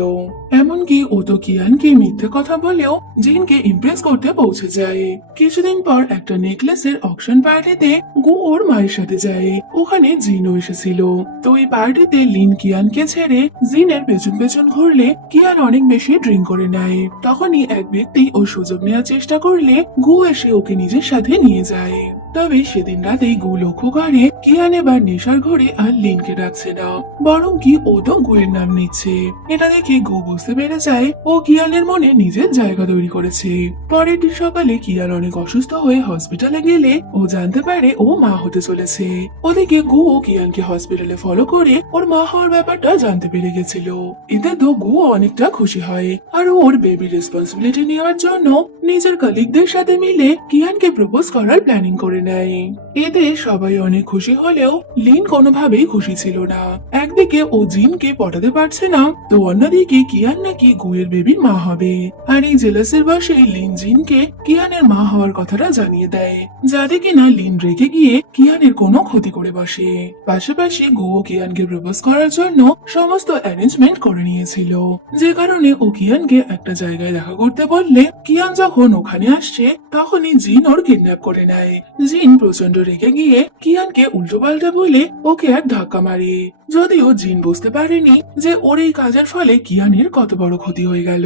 এমনকি ও তো কিয়ানকে মিথ্যে কথা বলেও জিনকে ইমপ্রেস করতে পৌঁছে যায়। কিছুদিন পর একটা নেকলেসের অকশন পার্টিতে গু ওর মায়ের সাথে যায়, ওখানে জিনও এসেছিল। তো এই পার্টিতে লিন কিয়ানকে ছেড়ে জিনের পেছন পেছন ঘুরলে কিয়ান অনেক বেশি ড্রিঙ্ক করে নেয়। তখনই এক ব্যক্তি ও সুযোগ নেওয়ার চেষ্টা করলে গু এসে ওকে নিজের সাথে নিয়ে যায়। তবে সেদিন রাতেই গু লক্ষ্য করে কিয়ান এবার নেশার ঘরে আর লিনকে ডাকছে না, বরং কি ও তো গুয়ের নাম নিচ্ছে। এটা দেখে গু বুঝতে পেরে যায় ও কিয়ানের মনে নিজের জায়গা তৈরি করেছে। পরের দিন সকালে কিয়ান অনেক অসুস্থ হয়ে হসপিটালে গেলে ও জানতে পারে ও মা হতে চলেছে। ওদিকে গু ও কিয়ানকে হসপিটালে ফলো করে ওর মা হওয়ার ব্যাপারটা জানতে পেরে গেছিল। এতে তো গু অনেকটা খুশি হয়, আর ওর বেবি রেসপন্সিবিলিটি নেওয়ার জন্য নিজের কলিগদের সাথে মিলে কিয়ানকে প্রপোজ করার প্ল্যানিং করে নেয়। এতে সবাই অনেক খুশি হলেও লিন কোনোভাবেই খুশি ছিল না। একদিকে ও জিনকে পটাতে পারছে না, তো অন্যদিকে কিয়ান নাকি গুয়ের বেবির মা হবে। আর এই জেলাসের বসে লিন জিনকে কিয়ানের মা হওয়ার কথাটা জানিয়ে দেয়, যাতে কিনা লিন রেগে গিয়ে কিয়ানের কোনো ক্ষতি করে বসে। পাশাপাশি গু ও কিয়ানকে প্রপোজ করার জন্য সমস্ত অ্যারেঞ্জমেন্ট করে নিয়েছিল, যে কারণে ও কিয়ানকে একটা জায়গায় দেখা করতে বললে কিয়ান যখন ওখানে আসছে তখনই জিন ওর কিডন্যাপ করে নেয়। জিন প্রচন্ড রেগে গিয়ে কিয়ানকে উল্টো পাল্টা বলে ওকে আর ধাক্কা মারে। যদিও জিন বুঝতে পারেনি যে ওর এই কাজের ফলে কিয়ানের কত বড় ক্ষতি হয়ে গেল।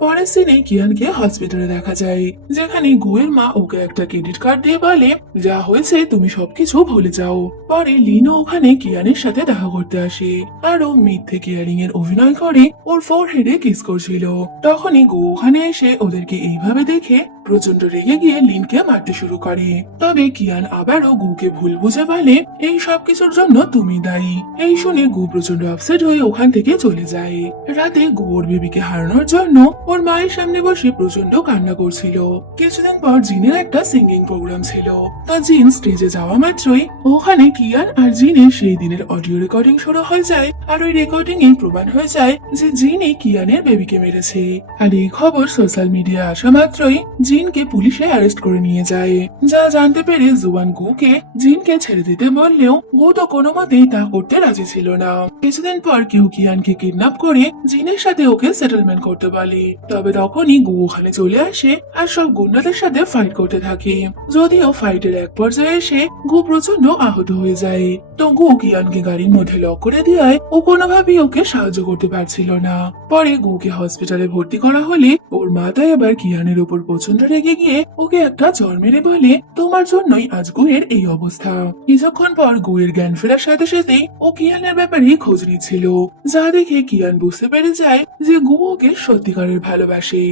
পরের সিনে কিয়ানকে হসপিটালে দেখা যায়, যেখানে গুয়ের মা ওকে একটা ক্রেডিট কার্ড দিয়ে বলে, যা হয়েছে তুমি সবকিছু ভুলে যাও। পরে লিনও ওখানে কিয়ানের সাথে দেখা করতে আসে, আর ও মিথ্যে কেয়ারিং এর অভিনয় করে ওর ফোরহেডে কিস করছিল। তখনই গু ওখানে এসে ওদেরকে এইভাবে দেখে প্রচন্ড রেগে গিয়ে লিনকে মারতে শুরু করে। তবে কিয়ান আবারও গুকে ভুল বুঝে বলে, এই সব কিছুর জন্য তুমি দায়ী। এই শুনে গু প্রচন্ড আপসেট হয়ে ওখান থেকে চলে যায়। রাতে গু ওর বেবিকে হারানোর জন্য ওর মায়ের সামনে বসে প্রচন্ড কান্না করছিল। কিছুদিন পর জিনের একটা সিঙ্গিং প্রোগ্রাম ছিল। তো জিন স্টেজে যাওয়া মাত্রই ওখানে কিয়ান আর জিনের সেই দিনের অডিও রেকর্ডিং শুরু হয়ে যায়। আর ওই রেকর্ডিং এ প্রমাণ হয়ে যায় যে জিনই কিয়ানের বেবিকে মেরেছে। আর এই খবর সোশ্যাল মিডিয়া আসা মাত্রই জিনকে পুলিশে অ্যারেস্ট করে নিয়ে যায়। যা জানতে পেরে জুয়ান গুকে জিনকে ছেড়ে দিতে বললেও গু তো কোনো মতেই তা করতে রাজি ছিল না। কিছুদিন পর কেউ কিয়ানকে কিডন্যাপ করে জিনের সাথে ওকে সেটেলমেন্ট করতে বলে। তবে তখনই গু ওখানে চলে আসে আর সব গুন্ডাদের সাথে ফাইট করতে থাকে। যদিও ফাইটের এক পর্যায়ে এসে গু প্রচন্ড আহত হয়ে যায়। তো গু কিয়ানকে গাড়ির মধ্যে লক করে দেওয়ায় ও কোনোভাবেই ওকে সাহায্য করতে পারছিল না। পরে গুকে হসপিটালে ভর্তি করা হলে ওর মাথা এবার কিয়ানের উপর প্রচন্ড রেগে গিয়ে ওকে একটা চড় মেরে বলে, তোমার জন্যই আজ গুয়ের এই অবস্থা। কিছুক্ষণ পর গুয়ের জ্ঞান ফেরার সাথে সাথেই ও কিয়ানের ব্যাপারে খোঁজ নিচ্ছিল, যা দেখে কিয়ান বুঝতে পেরে যায় যে গু ওকে সত্যিকারের ভালোবাসে।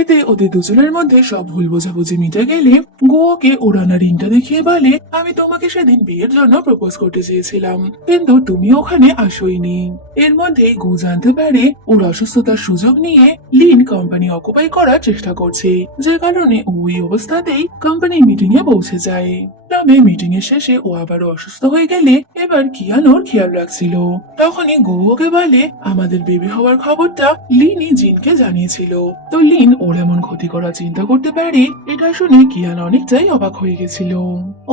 এতে ওদের দুজনের মধ্যে সব ভুল বোঝাবুঝি মিটে গেলে গু ওকে ওড়ানা রিংটা দেখিয়ে বলে, আমি তোমাকে সেদিন বিয়ের জন্য প্রপোজ করতে চেয়েছিলাম, কিন্তু তুমি ওখানে আসোইনি। এর মধ্যেই গু জানতে পারে ওর অসুস্থতার সুযোগ নিয়ে লিন কোম্পানি অকুপাই করার চেষ্টা করছে, যে কারণে ওই অবস্থাতেই কোম্পানির মিটিং এ পৌঁছে যায়। তবে মিটিং এর শেষে ও আবারও অসুস্থ হয়ে গেলে এবার কিয়ান ওর খেয়াল রাখছিল। তখনই গু ওকে বলে, আমাদের বেবি হওয়ার খবরটা লিনই জিনকে জানিয়েছিল। তো লিন ওর এমন ক্ষতি করার চিন্তা করতে পারে, এটা শুনে কিয়ান অনেকটাই অবাক হয়ে গেছিল।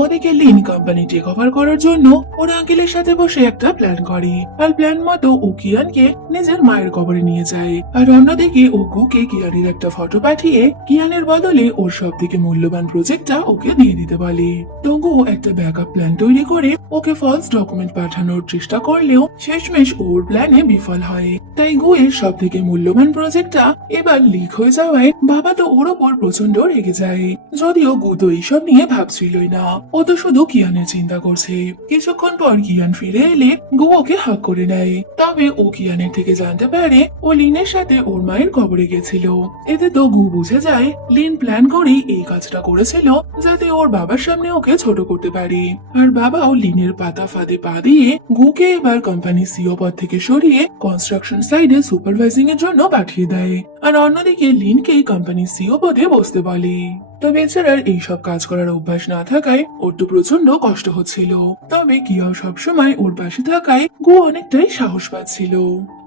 ওদিকে লিন কোম্পানি টেক ওভার করার জন্য ওর আঙ্কেলের সাথে বসে একটা প্ল্যান করে, আর প্ল্যান মতো ও কিয়ানকে নিজের মায়ের কবরে নিয়ে যায়। আর অন্যদিকে ও গুকে কিয়ানের একটা ফটো পাঠিয়ে কিয়ানের বদলে ওর সব থেকে মূল্যবান প্রজেক্টটা ওকে দিয়ে দিতে বলে। তো গু একটা ব্যাকআপ প্ল্যান তৈরি করে ওকে ফলস ডকুমেন্ট পাঠানোর চেষ্টা করলেও শেষমেশ ওর প্ল্যানে বিফল হয়। তাই গু এর সব থেকে মূল্যবান প্রজেক্টটা এবার লিক হয়ে যাওয়ায় বাবা তো ওর ওপর প্রচন্ড রেগে যায়। যদিও গু তো এইসব নিয়ে ভাবছিলই না, ও তো শুধু কিয়ানের চিন্তা করছে। কিছুক্ষণ পর কিয়ান ফিরে এলে গু ওকে হাক করে নেয়। তবে ও কিয়ানের থেকে জানতে পারে ও লিনের সাথে ওর মায়ের কবরে গেছিল। এতে তো গু বুঝে যায় লিন প্ল্যান করেই এই কাজটা করেছিল, যাতে ওর বাবার সামনে ওকে ছোট করতে পারে। আর বাবাও লিনের পাতা ফাঁদে পা দিয়ে গুকে এবার কোম্পানির সিও পদ থেকে সরিয়ে কনস্ট্রাকশন সাইডে সুপারভাইজিং এর জন্য পাঠিয়ে দেয়। আর অন্যদিকে লিনকে কোম্পানির সিও পদে বসতে বলে। তবে বেচারার এইসব কাজ করার অভ্যাস না থাকায় ওর তো প্রচন্ড কষ্ট হচ্ছিল। তবে কিয়াও সবসময় ওর পাশে থাকায় গু অনেকটাই সাহস পাচ্ছিল।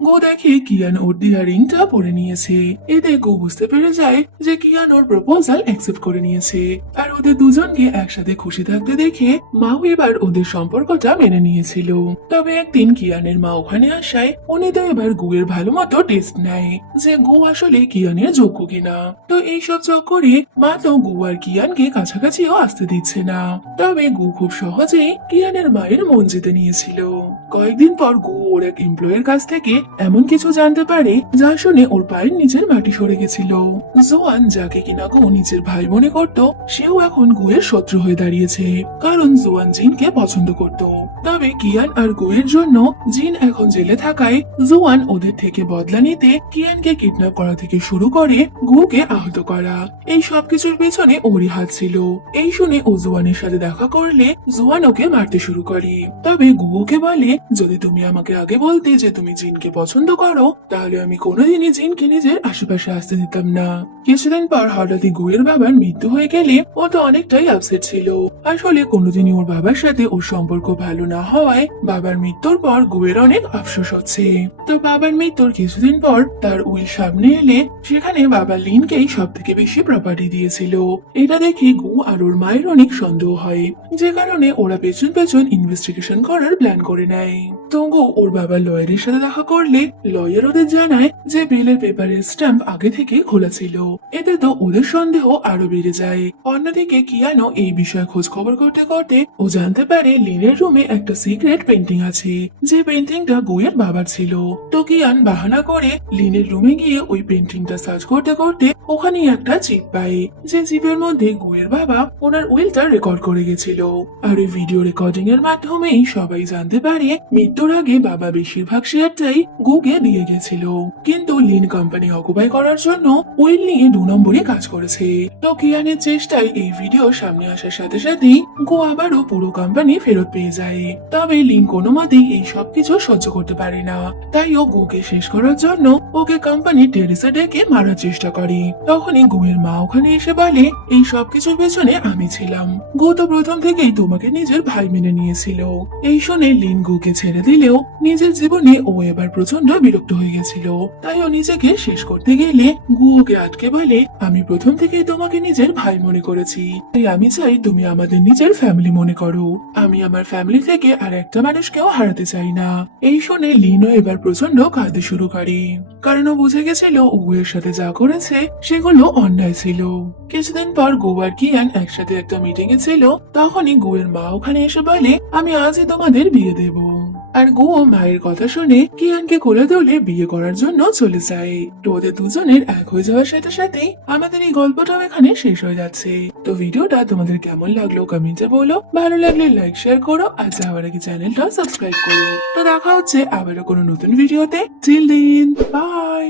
গু দেখে কিয়ান ওর দেয়া রিংটা পরে নিয়েছে। এতে গু বুঝতে পেরে যায় যে কিয়ান ওর প্রপোজাল অ্যাকসেপ্ট করে নিয়েছে। আর ওদের দুজনকে একসাথে খুশি থাকতে দেখে মাও এবার ওদের সম্পর্কটা মেনে নিয়েছিল। তবে একদিন কিয়ানের মা ওখানে আসায় উনি তো এবার গুয়ের ভালো মতো টেস্ট নেয় যে গু আসলে কিয়ানের যোগ্য কিনা। তো এইসব চক করে মা তো গু আর কিয়ানকে কাছাকাছিও আসতে দিচ্ছে না। তবে গু খুব সহজেই কিয়ানের মায়ের মন জিতে নিয়েছিল। কয়েকদিন পর গু ওর এক এমপ্লয়ের কাছ থেকে এমন কিছু জানতে পারে যা শুনে ওর পায়ের নিচের মাটি সরে গেছিল। জোয়ান, যাকে কিনা গু নিজের ভাই মনে করত, সেও এখন গুয়ের শত্রু হয়ে দাঁড়িয়েছে, কারণ জোয়ান জিনকে পছন্দ করত। তবে কিয়ান আর গুয়ের জন্য জিন এখন জেলে থাকায় জোয়ান ওদের থেকে বদলা নিতে কিয়ানকে কিডন্যাপ করা থেকে শুরু করে গুকে আহত করা, এই সবকিছুর পেছনে ওরই হাত ছিল। এই শুনে ও জোয়ানের সাথে দেখা করলে জোয়ান ওকে মারতে শুরু করে। তবে গুকে বলে, যদি তুমি আমাকে আগে বলতে যে তুমি জিনকে পছন্দ করো, তাহলে আমি কোনোদিনই জিনকে নিজের আশেপাশে আসতে দিতাম না। কিছুদিন পর হঠাৎই গুয়ের বাবার মৃত্যু হয়ে গেলে ও তো অনেকটাই আপসেট ছিল। আসলে কোনোদিনই ওর বাবার সাথে ওর সম্পর্ক ভালো না হওয়ায় বাবার মৃত্যুর পর গুয়ের অনেক আফসোস হচ্ছে। তো বাবার মৃত্যুর কিছুদিন পর তার উইল সামনে এলে সেখানে বাবা লিনকেই সব থেকে বেশি প্রপার্টি দিয়েছিল। এটা দেখে গু আর ওর মায়ের অনেক সন্দেহ হয়, যে কারণে ওরা পেছন পেছন ইনভেস্টিগেশন করার প্ল্যান করে নেয়। তো গো ওর বাবা লয়ারের সাথে দেখা করলে লয়ার ওদের জানায় যে বিলের পেপারের স্ট্যাম্প আগে থেকে খোলা ছিল। এতে তো ওদের সন্দেহ আরো বেড়ে যায়। অন্যদিকে কিয়ানো এই বিষয়ে খোঁজ খবর করতে করতে ও জানতে পারে লিনের রুমে একটা সিক্রেট পেন্টিং আছে, যে পেন্টিংটা গুয়ের বাবার ছিল। তো কিয়ান বাহানা করে লিনের রুমে গিয়ে ওই পেন্টিংটা সার্চ করতে করতে ওখানে একটা চিপ পায়, যে চিপের মধ্যে গুয়ের বাবা ওনার উইলটা রেকর্ড করে গেছিল। আর ওই ভিডিও রেকর্ডিং এর মাধ্যমেই সবাই জানতে পারে মৃত্যুর আগে বাবা বেশিরভাগ শেয়ারটাই গুকে দিয়ে গেছিল, কিন্তু লিন কোম্পানি অকুপাই করার জন্য উইল নিয়ে 2 নম্বরে কাজ করেছে। তো কিয়ানের চেষ্টায় এই ভিডিও সামনে আসার সাথে সাথেই গো আবারও পুরো কোম্পানি ফেরত পেয়ে যায়। তবে লিন কোনো মতেই এই সবকিছু সহ্য করতে পারে না, তাই ও গুকে শেষ করার জন্য ওকে কোম্পানি টেরেসে ডেকে মারার চেষ্টা করে। তখনই গুয়ের মা ওখানে এসে বলে এই সবকিছুর পেছনে আমি ছিলাম, গু তো প্রথম থেকেই তোমাকে নিজের ভাই মেনে নিয়েছিল। এই শুনে লিন গুকে ছেড়ে দিলেও নিজের জীবনে ও এবার প্রচন্ড বিরক্ত হয়ে গেছিল, তাই ও নিজেকে শেষ করতে গেলে গু ওকে আটকে বলে আমি প্রথম থেকেই তোমাকে নিজের ভাই মনে করেছি, তাই আমি চাই তুমি আমাদের নিজের ফ্যামিলি মনে করো। আমি আমার ফ্যামিলি থেকে আর একটা মানুষকেও হারাতে চাই না। এই শুনে লিনও এবার প্রচন্ড কাঁদতে শুরু করে, কারণ ও বুঝে গেছিল গুয়ের সাথে যা করেছে সেগুলো অন্যায় ছিল। কিছুদিন পর গু আর কিয়ান একসাথে একটা মিটিং এ ছিল, তখনই গুয়ের মা ওখানে এসে বলে আমি আজই তোমাদের বিয়ে দেব। আর গু মায়ের কথা শুনে কিয়ানকে কোলে তুলে বিয়ে করার জন্য চলে যায়। তো ওদের দুজনের এক হয়ে যাওয়ার সাথে সাথেই আমাদের এই গল্পটাও এখানে শেষ হয়ে যাচ্ছে। তো ভিডিওটা তোমাদের কেমন লাগলো কমেন্টে বলো, ভালো লাগলে লাইক শেয়ার করো, আর যাওয়ার আগে চ্যানেলটা সাবস্ক্রাইব করো। তো দেখা হচ্ছে আবারও কোনো নতুন ভিডিওতে। Till then by.